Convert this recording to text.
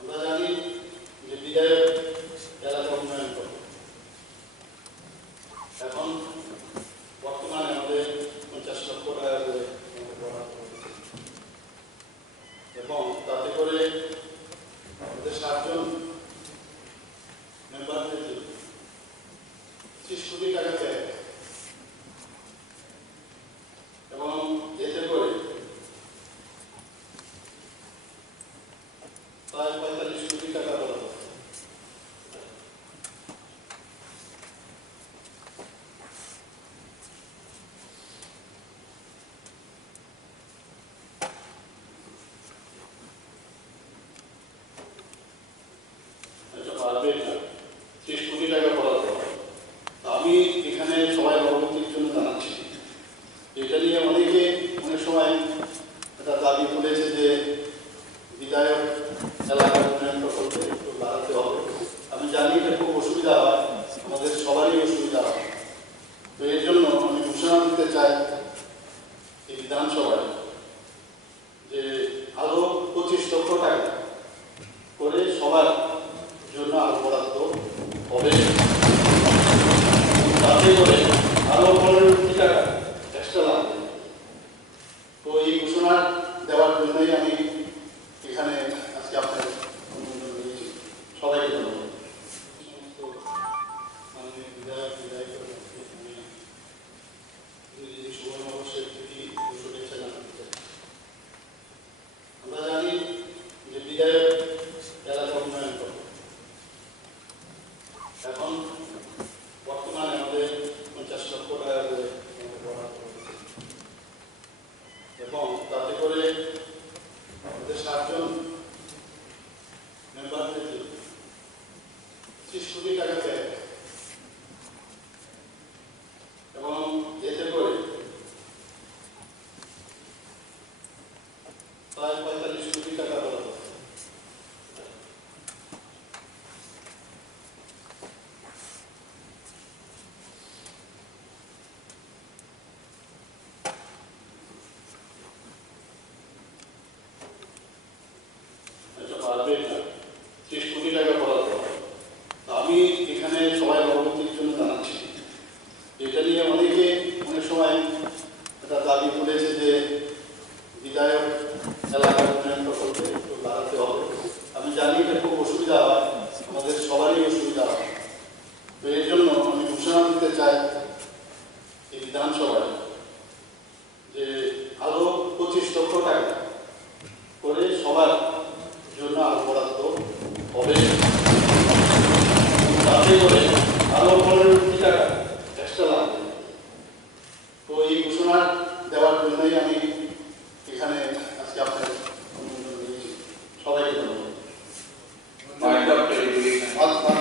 আমরা জানি যে বিধায়ক এলাকা উন্নয়ন করে। এখন বর্তমানে আমাদের 50 লক্ষ টাকা করে এবং তাতে করে আমাদের 7 জন মেম্বারদের 30 কোটি টাকা দেয় এবং এতে করে প্রায় 45 কোটি টাকা বরাদ্দ। পারবে না 30 কোটি টাকা বরাদ্দ। আমি এখানে সবাই অবগতির জন্য জানাচ্ছি, এটা নিয়ে অনেকে অনেক সময় একটা দাবি তুলেছে যে বিধায়ক এলাকার উন্নয়ন প্রকল্পে একটু বাড়াতে হবে। আমি জানি এটা খুব অসুবিধা হয়, আমাদের সবারই অসুবিধা হয়। তো এর জন্য আমি ঘোষণা দিতে চাই এই বিধানসভায় যে আরো 25 লক্ষ টাকা করে সবার জন্য আরো বরাদ্দ হবে, তাতে করে আরো 15 কোটি টাকা এক্সট্রা লাগবে। তো এই ঘোষণা দেওয়ার জন্যই আমি এখানে আজকে আপনার অনুমোদন দিয়েছি। সবাইকে ধন্যবাদ। সমস্ত মাননীয় বিধায়ক বিধায়িকার মধ্যে আমি সুবর্ণবর্ষের প্রীতি শুভেচ্ছা জানাতে চাই। আমরা জানি যে বিধায়ক এলাকা উন্নয়ন করে। এখন বর্তমানে আমাদের 50 লক্ষ টাকা করে এবং তাতে করে আমাদের 7 জন মেম্বারদের 30 কোটি টাকা দেয় এবং এতে করে প্রায় 45 কোটি টাকা বরাদ্দ। পারবে না 30 কোটি টাকা বরাদ্দ। আমি এখানে সবাই অবগতির জন্য জানাচ্ছি, এটা নিয়ে অনেকে অনেক সময় একটা দাবি তুলেছে যে বিধায়ক এলাকার উন্নয়ন প্রকল্পে একটু বাড়াতে হবে। আমি জানি এটা খুব অসুবিধা হয়, আমাদের সবারই অসুবিধা হয়। তো এর জন্য আমি ঘোষণা দিতে চাই এই বিধানসভায় যে আরো 25 লক্ষ টাকা করে সবার জন্য আরো বরাদ্দ হবে, তাতে করে আরো 15 কোটি টাকা এক্সট্রা লাগবে। তো এই ঘোষণা দেওয়ার জন্যই আমি